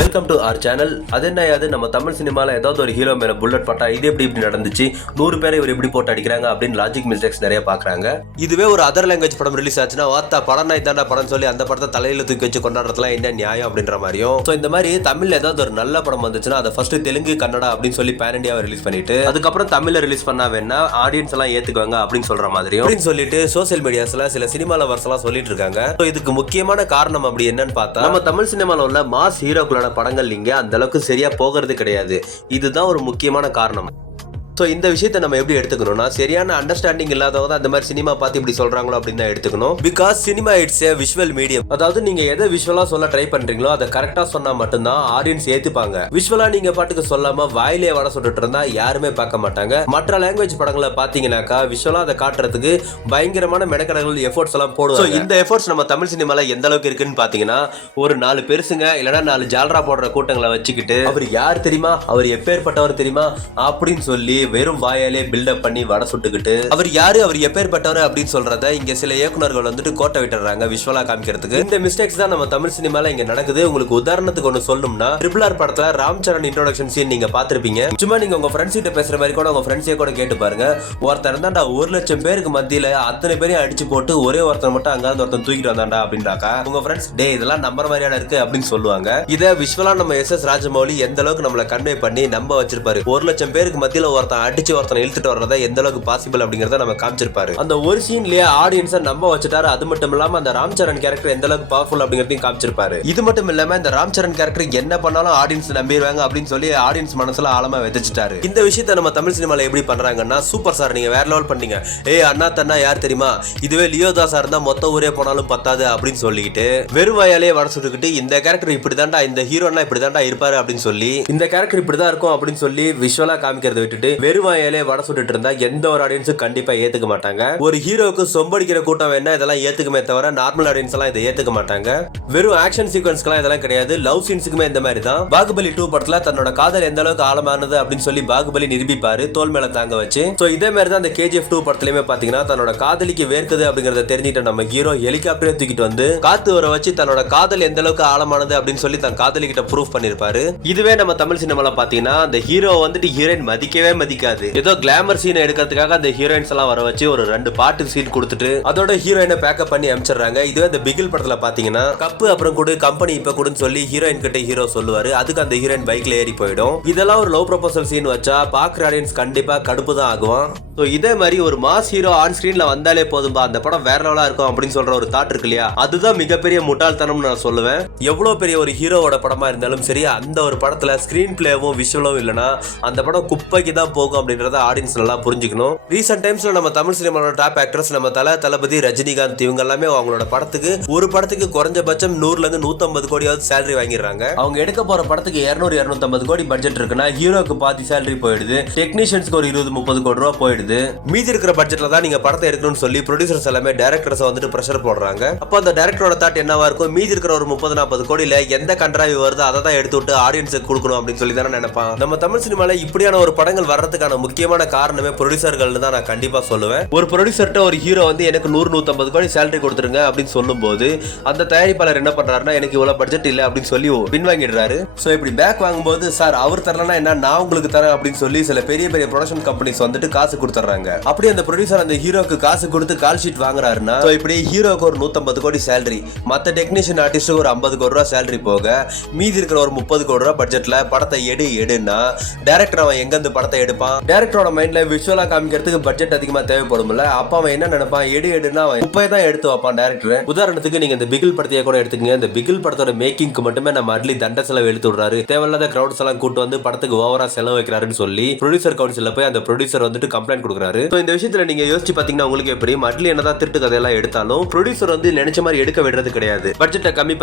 Welcome to our channel. அது என்ன நம்ம தமிழ் சினிமாவில் ஏதாவது ஒரு ஹீரோ மேலே புல்லட் பட்டா இது எப்படி நடந்துச்சு, 100 பேரை இவர் எப்படி போட்டு அடிக்கிறாங்க அப்படின்னு லாஜிக் மிஸ்டேக்ஸ் நிறைய பார்க்குறாங்க. இதுவே ஒரு அதர் லாங்குவேஜ் படம் ரிலீஸ் ஆச்சுன்னா வாத்தா படம் இதாண்டா படம் சொல்லி அந்த படத்தை தலையில தூக்கி வச்சு கொண்டாடுறதுலாம் என்ன நியாயம் அப்படின்ற மாதிரியும். ஸோ இந்த மாதிரி தமிழில் ஏதாவது ஒரு நல்ல படம் வந்துச்சுன்னா அதை ஃபர்ஸ்ட் தெலுங்கு கன்னடா அப்படின்னு சொல்லி பேன் இண்டியாவை ரிலீஸ் பண்ணிட்டு அதுக்கப்புறம் தமிழில் ரிலீஸ் பண்ணா வேணா ஆடியன்ஸ் எல்லாம் ஏற்றுக்குவாங்க அப்படின்னு சொல்ற மாதிரியும் அப்படின்னு சொல்லிட்டு சோசியல் மீடியாஸ்ல சில சினிமா லவர்ஸ் எல்லாம் சொல்லிட்டு இருக்காங்க. ஸோ இதுக்கு முக்கியமான காரணம் அப்படி என்னன்னு பார்த்தா நம்ம தமிழ் சினிமாவில் உள்ள மாஸ் ஹீரோக்களோட படங்கள் இங்க அந்த அளவுக்கு சரியா போகிறது கிடையாது. இதுதான் ஒரு முக்கியமான காரணம். ஸோ இந்த விஷயத்தை நம்ம எப்படி எடுத்துக்கணும்னா, சரியான அண்டர்ஸ்டாண்டிங் இல்லாதவங்க தான் அந்த மாதிரி சினிமா பார்த்து இப்படி சொல்றாங்களோ அப்படின்னு தான் எடுத்துக்கணும். Because cinema it's A visual medium. அதாவது நீங்க எதை விஷுவலா சொல்ல ட்ரை பண்றீங்களோ அதை கரெக்டா சொன்னா மட்டும்தான் ஆடியன்ஸ் ஏத்துப்பாங்க. விஷுவலா நீங்க பாட்டுக்கு சொல்லாம வாயிலே வட சொல்லிட்டு இருந்தா யாருமே பார்க்க மாட்டாங்க. மற்ற லாங்குவேஜ் படங்களை பாத்தீங்கன்னாக்கா விஷுவலா அதை காட்டுறதுக்கு பயங்கரமான மெனக்கடங்கள் எஃபோர்ட்ஸ் எல்லாம் போடுவாங்க. இந்த எஃபோர்ட்ஸ் நம்ம தமிழ் சினிமால எந்த அளவுக்கு இருக்குன்னு பாத்தீங்கன்னா, ஒரு 4 பெருசுங்க இல்லைன்னா 4 ஜால்ரா போடுற கூட்டங்களை வச்சுக்கிட்டு அவர் யார் தெரியுமா, அவர் எப்பேற்பட்டவர் தெரியுமா அப்படின்னு சொல்லி வெறும் வாயாலே பில்டப் பண்ணி வட சுட்டுக்கிட்டு அவர் யாரு, அவர் எப்பேற்பட்டவர் அப்படின்னு சொல்றத இங்க சில இயக்குநர்கள் வந்துட்டு கோட்டை விட்டுறாங்க விஷுவலா காமிக்கிறதுக்கு. இந்த மிஸ்டேக்ஸ் தான் நம்ம தமிழ் சினிமால இங்க நடக்குது. உங்களுக்கு உதாரணத்துக்கு ஒன்று சொல்லணும்னா, RRR படத்துல ராம் சரண் இன்ட்ரோடக்ஷன் சீன் நீங்க பாத்திருப்பீங்க. சும்மா நீங்க உங்க ஃப்ரெண்ட்ஸ் கிட்ட பேசுற மாதிரி கூட உங்க ஃப்ரெண்ட்ஸே கூட கேட்டு பாருங்க. ஒருத்தர் இருந்தாண்டா 1,00,000 பேருக்கு மத்தியில அத்தனை பேரையும் அடிச்சு போட்டு ஒரே ஒருத்தர் மட்டும் அங்க ஒருத்தன் தூக்கிட்டு வந்தாண்டா அப்படின்றாக்கா உங்க ஃப்ரெண்ட்ஸ் டே இதெல்லாம் நம்புற மாதிரியான இருக்கு அப்படின்னு சொல்லுவாங்க. இதை விஷுவலா நம்ம SS ராஜமௌலி எந்த அளவுக்கு நம்மள கன்வே பண்ணி நம்ப வச்சிருப்பாரு. 1,00,000 பேருக்கு மத்தியில ஒருத்தன் அடிச்சு ஒருத்தனை இழுத்துட்டு வர்றதா எந்த அளவுக்கு பாசிபிள் அப்படிங்கறத நம்ம காமிச்சிருப்பாரு. அந்த ஒரு சீன்லயே ஆடியன்ஸை நம்ப வச்சுட்டாரு. அது மட்டும் இல்லாம அந்த ராம் சரண் கேரக்டர் எந்த அளவுக்கு பவர்ஃபுல் அப்படிங்கறதையும் காமிச்சிருப்பாரு. இது மட்டும் இல்லாம இந்த ராம் சரண் கேரக்டர் என்ன பண்ணாலும் ஆடியன்ஸ் நம்பிடுவாங்க அப்படின்னு சொல்லி ஆடியன்ஸ் மனசுல ஆழமா விதைச்சிட்டாரு. இந்த விஷயத்தை நம்ம தமிழ் சினிமால எப்படி பண்றாங்கன்னா, சூப்பர் சார் நீங்க வேற லெவல் பண்ணீங்க, அண்ணா தன்னா யார் தெரியுமா, இதுவே லியோதாஸா இருந்தா மொத்த ஊரே போனாலும் பத்தாது அப்படின்னு சொல்லிக்கிட்டு வெறும் வாயாலே வட சுட்டுக்கிட்டு இந்த கேரக்டர் இப்படிதான்டா, இந்த ஹீரோனா இப்படிதான்டா இருப்பாரு அப்படின்னு சொல்லி இந்த கேரக்டர் இப்படிதான் இருக்கும் அப்படின்னு சொல்லி விஷுவலா காமிக்கிறத விட்டுட்டு வெறும் வாயாலே வட சுட்டுட்டு இருந்தா எந்த ஒரு ஆடியன்ஸும் கண்டிப்பா ஏத்துக்க மாட்டாங்க. ஒரு ஹீரோக்கு சொம்படிக்கிற கூட்டம் வேணா இதெல்லாம் ஏத்துக்குமே தவிர நார்மல் ஆடியன்ஸ் எல்லாம் இதை ஏத்துக்க மாட்டாங்க. வெறும் ஆக்ஷன் சீக்வன்ஸ்க்குலாம் இதெல்லாம் கிடையாது. லவ் சீன்ஸுக்குமே இந்த மாதிரி தான். பாகுபலி 2 படத்துல தன்னோட காதல் எந்த அளவுக்கு ஆழமானது அப்படின்னு சொல்லி பாகுபலி நிரூபிப்பாரு தோல் மேல தாங்க வச்சு. சோ இதே மாதிரி தான் இந்த KGF 2 படத்துலயுமே பாத்தீங்கன்னா தன்னோட காதலிக்கு வேர்க்குது அப்படிங்கறத தெரிஞ்சிட்ட நம்ம ஹீரோ ஹெலிகாப்டரை தூக்கிட்டு வந்து காத்து வர வச்சு தன்னோட காதல் எந்த அளவுக்கு ஆழமானது அப்படின்னு சொல்லி தன் காதலிக்கிட்ட ப்ரூஃப் பண்ணிருப்பாரு. இதுவே நம்ம தமிழ் சினிமால பாத்தீங்கன்னா அந்த ஹீரோ வந்துட்டு ஹீரோயின் மதிக்கவே மதிக்காது. ஏதோ கிளாமர் சீன் எடுக்கிறதுக்காக அந்த ஹீரோயின்ஸ் எல்லாம் வர வச்சு ஒரு 2 பாட்டு சீன் கொடுத்துட்டு அதோட ஹீரோயினை பேக்கப் பண்ணி அனுப்பிச்சிடுறாங்க. இதுவே இந்த பிகில் படத்துல பாத்தீங்கன்னா கப்பு அப்புறம் கூட கம்பெனி இப்ப கூடன்னு சொல்லி ஹீரோயின் கிட்ட ஹீரோ சொல்லுவாரு. அதுக்கு அந்த ஹீரோயின் பைக்ல ஏறி போயிடும். இதெல்லாம் ஒரு லவ் ப்ரொபோசல் சீன் வச்சா பாக்குற ஆடியன்ஸ் கண்டிப்பா கடுப்பு தான் ஆகும். ஸோ இதே மாதிரி ஒரு மாஸ் ஹீரோ ஆன் ஸ்கிரீன்ல வந்தாலே போதும்பா அந்த படம் வேற லெவலா இருக்கும் அப்படின்னு சொல்ற ஒரு தாட் இருக்கு இல்லையா, அதுதான் மிகப்பெரிய முட்டாள்தனம்னு நான் சொல்லுவேன். எவ்வளவு பெரிய ஒரு ஹீரோவோட படமா இருந்தாலும் சரி, அந்த ஒரு படத்துல ஸ்கிரீன் பிளேவும் விஷுவலும் இல்லைன்னா அந்த படம் குப்பைக்கு தான் போகும் அப்படின்றத ஆடியன்ஸ் நல்லா புரிஞ்சுக்கணும். ரீசெண்ட் டைம்ஸ்ல நம்ம தமிழ் சினிமாவோட டாப் ஆக்டர்ஸ் நம்ம தளபதி, ரஜினிகாந்த் இவங்க எல்லாமே அவங்களோட ஒரு படத்துக்கு குறைஞ்சபட்சம் 100 ல இருந்து 150 கோடியாவது சேலரி வாங்கிடுறாங்க. அவங்க எடுக்க போற படத்துக்கு 200-250 கோடி பட்ஜெட் இருக்குன்னா ஹீரோக்கு பாதி சேலரி போயிடுது, டெக்னீஷியன்ஸ்க்கு ஒரு 20-30 கோடி ரூபாய் போயிடுது. மீதி இருக்கிற பட்ஜெட்ல தான் நீங்க படத்தை எடுக்கணும்னு சொல்லி ப்ரொடியூசர்ஸ் எல்லாமே டைரக்டர்ஸ் வந்துட்டு பிரஷர் போடுறாங்க. அப்ப அந்த டைரக்டரோட தாட் என்னவா இருக்கும், மீதி இருக்கிற ஒரு 30-40 கோடியில எந்த கண்ட்ராவி வருது அதை தான் எடுத்து விட்டு ஆடியன்ஸுக்கு கொடுக்கணும் அப்படின்னு சொல்லி தானே நினைப்பான். நம்ம தமிழ் சினிமால இப்படியான ஒரு படங்கள் வர்றதுக்கான முக்கியமான காரணமே ப்ரொடியூசர்கள் தான் நான் கண்டிப்பா சொல்லுவேன். ஒரு ப்ரொடியூசர்ட்ட ஒரு ஹீரோ வந்து எனக்கு 100-150 கோடி சேலரி கொடுத்துருங்க அப்படின்னு சொல்லும் போது அந்த தயாரிப்பாளர் என்ன பண்றாருன்னா, எனக்கு இவ்வளவு பட்ஜெட் இல்ல அப்படின்னு சொல்லி பின்வாங்கிடுறாரு. சோ இப்படி பேக் வாங்கும்போது சார் அவர் தரலன்னா என்ன, நான் உங்களுக்கு தரேன் அப்படின்னு சொல்லி சில பெரிய பெரிய ப்ரொடக்ஷன் கம்பெனிஸ் வந்துட்டு காசு கொடுத்துறாங்க. அப்படி அந்த ப்ரொடியூசர் அந்த ஹீரோக்கு காசு கொடுத்து கால் ஷீட் வாங்குறாருன்னா இப்படி ஹீரோக்கு ஒரு 150 கோடி சேலரி, மத்த டெக்னீஷியன் ஆர்டிஸ்ட் ஒரு 50 கோடி ரூபாய் சேலரி போக மீதி இருக்கிற ஒரு 30 கோடி ரூபாய் பட்ஜெட்ல படத்தை எடுன்னா டைரக்டர் அவன் எங்க இருந்து படத்தை எடுப்பான்? டைரக்டரோட மைண்ட்ல விஷுவலா காமிக்கிறதுக்கு பட்ஜெட் அதிகமா தேவைப்படும்ல. அப்ப அவன் என்ன நினைப்பான், எடுன்னா அவன் குப்பையை தான் எடுத்து வைப்பான் டைரக்டர். உதாரணத்துக்கு நீங்க இந்த பிகில் படத்தையே கூட எடுத்துக்கங்க. இந்த பிகில் படத்தோட மேக்கிங்க்கு மட்டுமே நம்ம அட்லி தண்ட செலவு எடுத்து விடுறாரு, தேவையில்லாத கிரௌட்ஸ் எல்லாம் கூட்டு வந்து படத்துக்கு ஓவரா செலவு வைக்கிறாருன்னு சொல்லி ப்ரொடியூசர் கவுன்சில்ல போய் அந்த ப்ரொடியூசர் வந்துட்டு கம்ப்ளைண்ட் கொடுக்குறாரு. இந்த விஷயத்துல நீங்க யோசிச்சு பாத்தீங்கன்னா உங்களுக்கு எப்படி, அட்லி என்னதான் திருட்டு கதையெல்லாம் எடுத்தாலும் ப்ரொடியூசர் வந்து நினைச்ச மாதிரி எடுக்க விடுறது கிடையாது. பட்ஜெட்டை கம்மி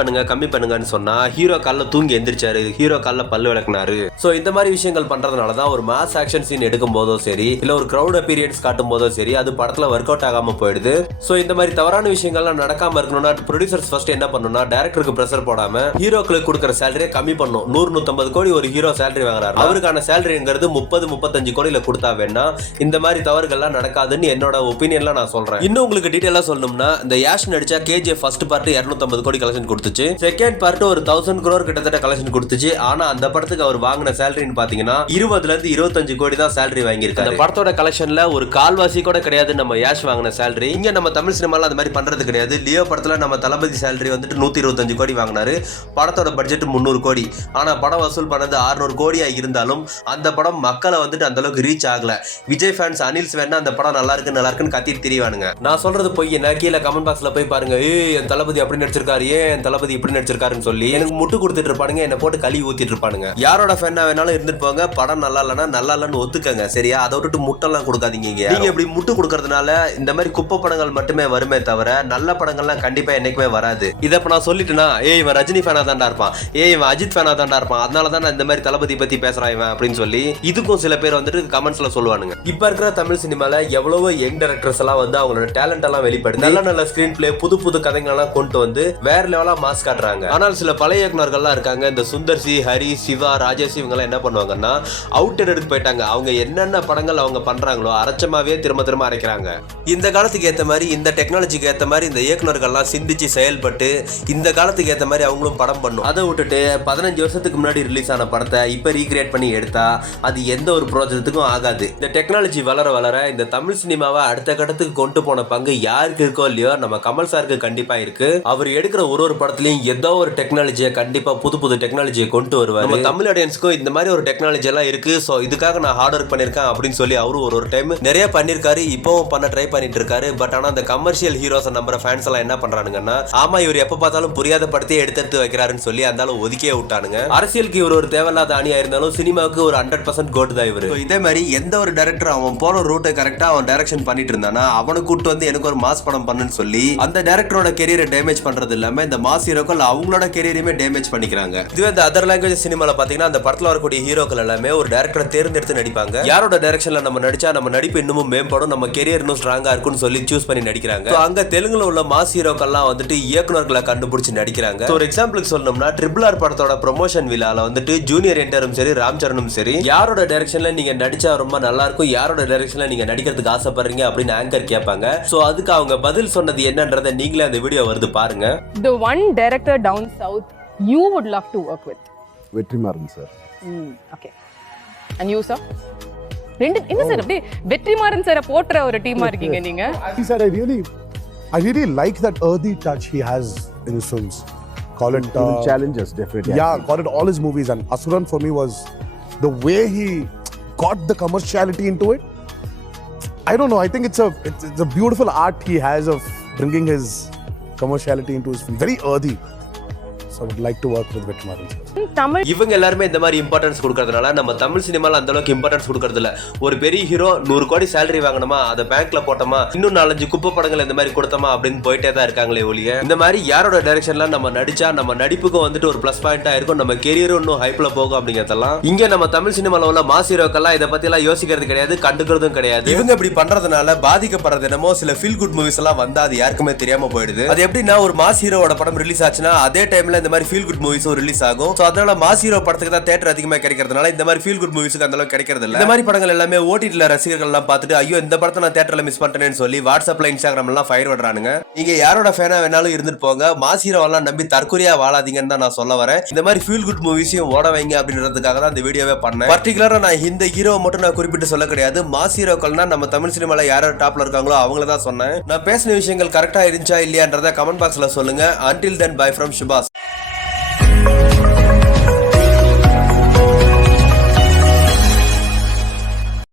பண்ணுங்கன்னு சொன்னா ஹீரோ கால்ல தூங்கி எந்திரிச்சாரு, ஹீரோ கால்ல பல்லு விளக்குனாரு. சோ இந்த மாதிரி விஷயங்கள் பண்றதுனாலதான் ஒரு மாஸ் ஆக்ஷன் சீன் எடுக்கும் போதோ சரி, இல்ல ஒரு கிரௌட் அப்பீரியன்ஸ் காட்டும் போதோ சரி, அது படத்துல ஒர்க் அவுட் ஆகாம போயிடுது. சோ இந்த மாதிரி தவறான விஷயங்கள்லாம் நடக்காம இருக்கணும்னா ப்ரொடியூசர்ஸ் ஃபர்ஸ்ட் என்ன பண்ணணும்னா, டைரக்டருக்கு பிரஷர் போடாம ஹீரோக்களுக்கு கொடுக்குற சேலரியை கம்மி பண்ணும். 100-150 கோடி ஒரு ஹீரோ சேலரி வாங்குறாரு, அவருக்கான சேலரிங்கிறது 30-35 கோடியில கொடுத்தா வேணா இந்த மாதிரி தவறுகள்லாம் நடக்காதுன்னு என்னோட ஒப்பீனியன்ல நான் சொல்றேன். இன்னும் உங்களுக்கு டீடைலா சொல்லணும்னா, இந்த யாஷ் நடிச்ச KGF ஃபர்ஸ்ட் பார்ட் 250 கோடி கலெக்ஷன் கொடுத்துச்சு, செகண்ட் பார்ட் ஒரு 1000 crore கிட்டத்தட்ட கலெக்ஷன் கொடுத்துச்சு. ஆனா அந்த படத்துக்கு அவர் வாங்கின சேலரின்னு பாத்தீங்கன்னா 20-25 கோடி தான் சேலரி வாங்கியிருக்காரு. அந்த படத்தோட கலெக்ஷன்ல ஒரு கால்வாசி கூட கிடையாது நம்ம யாஷ் வாங்கின சேலரி. இங்க நம்ம தமிழ் சினிமால அந்த மாதிரி பண்றது கிடையாது. லியோ படத்துல நம்ம தளபதி சேலரி வந்துட்டு 125 கோடி வாங்கினாரு. படத்தோட பட்ஜெட் 300 கோடி. ஆனா படம் வசூல் பண்ணது 600 கோடியா இருந்தாலும் அந்த படம் மக்களை வந்துட்டு அந்த அளவுக்கு ரீச் ஆகல. விஜய் ஃபேன்ஸ் அனில்ஸ் வேணா அந்த படம் நல்லா இருக்குன்னு கத்திட்டு திரிவானுங்க. நான் சொல்றது பொய். நான் கீழே கமெண்ட் பாக்ஸ்ல போய் பாருங்க, என் தளபதி அப்படி நடிச்சிருக்காரு, என் தளபதி இப்படி நடிச்சிருக்காருன்னு சொல்லி எனக்கு முட்டு கொடுத்துட்டு இருப்பானுங்க, என்ன போட்டு களி ஊத்திட்டு இருப்பானுங்க. யாரோட ஃபேனா வேணாலும் இருந்துட்டு போங்க, படம் நல்லா இல்லைன்னா நல்லா இல்லைன்னு ஒத்துக்கங்க, சரியா? அதை விட்டுட்டு முட்டெல்லாம் கொடுக்காதீங்க. நீங்க இப்படி முட்டு கொடுக்கறதுனால இந்த மாதிரி குப்பை படங்கள் மட்டுமே வருமே தவிர நல்ல படங்கள்லாம் கண்டிப்பா என்னைக்குமே வராது. இதை இப்ப நான் சொல்லிட்டேன்னா, இவன் ரஜினி ஃபேனா தாண்டா இருப்பான், இவன் அஜித் ஃபேனா தாண்டா இருப்பான், அதனால தான் நான் இந்த மாதிரி தளபதி பத்தி பேசுறான் இவன் அப்படின்னு சொல்லி இதுக்கும் சில பேர் வந்துட்டு கமெண்ட்ஸ்ல சொல்லுவானுங்க. இப்ப இருக்கிற தமிழ் சினிமால எவ்வளவோ யங் டைரக்டர்ஸ் எல்லாம் வந்து அவங்களோட டேலண்ட் எல்லாம் வெளிப்படுத்தி நல்ல நல்ல ஸ்கிரீன் பிளே, புது கதைகள் எல்லாம் கொண்டு வந்து வேற லெவலா மாஸ் காட்டுறாங்க. ஆனால் சில பழைய இயக்குனர்கள்லாம் இருக்காங்க, இந்த சுந்தர் சி, ஹரி, சிவா, ராஜேஷ் இவங்க எல்லாம் என்ன பண்ணுவாங்கன்னா அவுட்டர் எடுத்து போயிட்டாங்க. அவங்க என்னென்ன படங்கள் அவங்க பண்றாங்களோ அரைச்சமாவே திரும்ப அரைக்கிறாங்க. இந்த காலத்துக்கு ஏற்ற மாதிரி, இந்த டெக்னாலஜிக்கு ஏற்ற மாதிரி இந்த இயக்குனர்கள்லாம் சிந்திச்சு செயல்பட்டு இந்த காலத்துக்கு ஏற்ற மாதிரி அவங்களும் படம் பண்ணும். அதை விட்டுட்டு 15 வருஷத்துக்கு முன்னாடி ரிலீஸ் ஆன படத்தை இப்ப ரீக்ரியேட் பண்ணி எடுத்தா அது எந்த ஒரு ப்ராஜெக்ட்டுக்கும் ஆகாது. இந்த டெக்னாலஜி வளர இந்த தமிழ் சினிமாவை அடுத்த கட்டத்துக்கு கொண்டு போன பங்கு யாருக்கு இருக்கோ இல்லையோ நம்ம கமல் சாருக்கு கண்டிப்பா இருக்கு. அவர் எடுக்கிற ஒரு படத்துலயும் ஏதோ ஒரு டெக்னாலஜியை கண்டிப்பா புது டெக்னாலஜியை கொண்டு வருவார். நம்ம தமிழ் ஆடியன்ஸ்க்கும் இந்த மாதிரி ஒரு டெக்னாலஜி எல்லாம் இருக்கு, சோ இதுக்காக நான் ஹார்ட் ஒர்க் பண்ணிருக்கேன் அப்படின்னு சொல்லி அவரு ஒரு டைம் நிறைய பண்ணிருக்காரு, இப்பவும் பண்ண ட்ரை பண்ணிட்டு இருக்காரு. பட் ஆனா அந்த கமர்ஷியல் ஹீரோஸ் நம்புற ஃபேன்ஸ் எல்லாம் என்ன பண்றானுங்கன்னா, ஆமா இவர் எப்ப பார்த்தாலும் புரியாத படத்தையே எடுத்து வைக்கிறாருன்னு சொல்லி அந்தாலும் ஒதுக்கியே விட்டானுங்க. அரசியலுக்கு இவர் ஒரு தேவையில்லாத அணியா இருந்தாலும் சினிமாவுக்கு ஒரு 100% கோட் தான் இவர். இதே மாதிரி எந்த ஒரு டைரக்டர் அவன் போன ரூட்டை கரெக்டா அவன் டைரக்ஷன் பண்ணிட்டு இருந்தானா அவனை கூட்டு வந்து எனக்கு ஒரு மாஸ் படம் பண்ணுன்னு சொல்லி அந்த டைரக்டரோட கெரியரை டேமேஜ் பண்றது இல்லாம இந்த மாஸ் ஹீரோக்கள் அவங்களோட கெரியரையுமே டேமேஜ் பண்ணிக்கிறாங்க. இதுவே இந்த அதர் லாங்குவேஜ் சினிமால பாத்தீங்கன்னா அந்த படத்துல வரக்கூடிய ஹீரோக்கள் எல்லாமே ஒரு டைரக்டரை தேர்ந்தெடுத்து நடிப்பாங்க. யாரோட டைரக்ஷன்ல நம்ம நடிச்சா நம்ம நடிப்பு இன்னமும் மேம்படும், நம்ம கெரியர் இன்னும் ஸ்ட்ராங்கா இருக்கும்னு சொல்லி சூஸ் பண்ணி நடிக்கிறாங்க. அங்க தெலுங்குல உள்ள மாஸ் ஹீரோக்கள்லாம் வந்துட்டு இயக்குனர்களை கண்டுபிடிச்சு நடிக்கிறாங்க. ஒரு எக்ஸாம்பிளுக்கு சொல்லணும்னா RRR படத்தோட ப்ரொமோஷன் விழால வந்துட்டு ஜூனியர் என்டரும் சரி, ராம் சரணும் சரி, யாரோட டைரக்ஷன்ல நீங்க நடிச்சா ரொம்ப நல்லா இருக்கும், யாரோட டைரக்ஷன்ல நீங்க நடிக்கிறதுக்கு ஆசைப்படுறீங்க அப்படின்னு ஆங்கர் கேட்பாங்க. சோ அதுக்கு அவங்க பதில் சொன்னது என்னன்றதை நீங்களே அந்த வீடியோ வருது பாருங்க. The one director down south you would love to work with? Vetrimaaran sir. Okay. And you sir? என்ன சார் அப்படியே வெற்றிமாறன் சார போட்ற ஒரு டீமா இருக்கீங்க நீங்க? I said I really like that earthy touch he has in his films. Call it challenges definitely. Yeah, call it all his movies, and Asuran for me was the way he got the commerciality into it. I don't know, I think it's a beautiful art he has of bringing his commerciality into his film. Very earthy. So I would like to work with Vetrimaran sir. Tamil இவங்க எல்லாருமே இந்த மாதிரி importance கொடுக்கறதுனால நம்ம தமிழ் சினிமால அந்த அளவுக்கு importance கொடுக்கறது இல்ல. ஒரு பெரிய ஹீரோ 100 கோடி சேலரி வாங்கணுமா, அதை பேங்க்ல போட்டோமா, இன்னும் 4-5 குப்பை படங்கள் இந்த மாதிரி கொடுத்தோமா அப்படின்னு போயிட்டே தான் இருக்காங்களே ஒழிய இந்த மாதிரி யாரோட டைரக்ஷன்ல நம்ம நடிச்சா நம்ம நடிப்புக்கும் வந்துட்டு ஒரு பிளஸ் பாயிண்டா இருக்கும், நம்ம கெரியரும் இன்னும் ஹைப்ல போகும் அப்படிங்கறதெல்லாம் இங்க நம்ம தமிழ் சினிமால உள்ள மாஸ் ஹீரோக்கெல்லாம் இதை பத்தி எல்லாம் யோசிக்கிறது கிடையாது, கண்டுக்கிறதும் கிடையாது. இவங்க இப்படி பண்றதுனால பாதிக்கப்படுறது என்னமோ சில ஃபீல் குட் மூவிஸ் எல்லாம் வந்தா அது யாருக்குமே தெரியாம போயிடுது. அது எப்படின்னா ஒரு மாஸ் ஹீரோட படம் ரிலீஸ் ஆச்சுன்னா அதே டைம்ல இந்த மாதிரி ஃபீல் குட் மூவிஸும் ரிலீஸ் ஆகும். அதனால மாஸ் ஹீரோ படத்துக்கு தான் தியேட்டர் அதிகமா கிடைக்கிறதுனால இந்த மாதிரி ஃபீல் குட் மூவிஸ்க்கு அந்த அளவுக்கு கிடைக்கிறது இல்ல. இந்த மாதிரி படங்கள் எல்லாமே ஓடிடில ரசிகர்கள் எல்லாம் பார்த்துட்டு ஐயோ இந்த படத்தை நான் தியேட்டர்ல மிஸ் பண்ணிட்டேன்னு சொல்லி வாட்ஸ்அப்ல இன்ஸ்டாகிராம்ல எல்லாம் ஃபயர் விடுறானுங்க. நீங்க யாரோட ஃபேனா வேணாலும் இருந்துட்டு போங்க, மாஸ் ஹீரோ எல்லாம் நம்பி தற்கொலையா வாழாதீங்கன்னு தான் நான் சொல்ல வரேன். இந்த மாதிரி ஃபீல் குட் மூவிஸையும் ஓட வைங்க அப்படின்றதுக்காக தான் இந்த வீடியோவே பண்ணேன். பர்டிகுலரா நான் இந்த ஹீரோவை மட்டும் நான் குறிப்பிட்டு சொல்ல கிடையாது, மாஸ் ஹீரோக்கள்னா நம்ம தமிழ் சினிமால யார் டாப்ல இருக்காங்களோ அவங்கள தான் சொன்னேன். நான் பேசின விஷயங்கள் கரெக்டா இருந்துச்சா இல்லையான்றத கமெண்ட் பாக்ஸ்ல சொல்லுங்க. Until then, bye from Shubhas.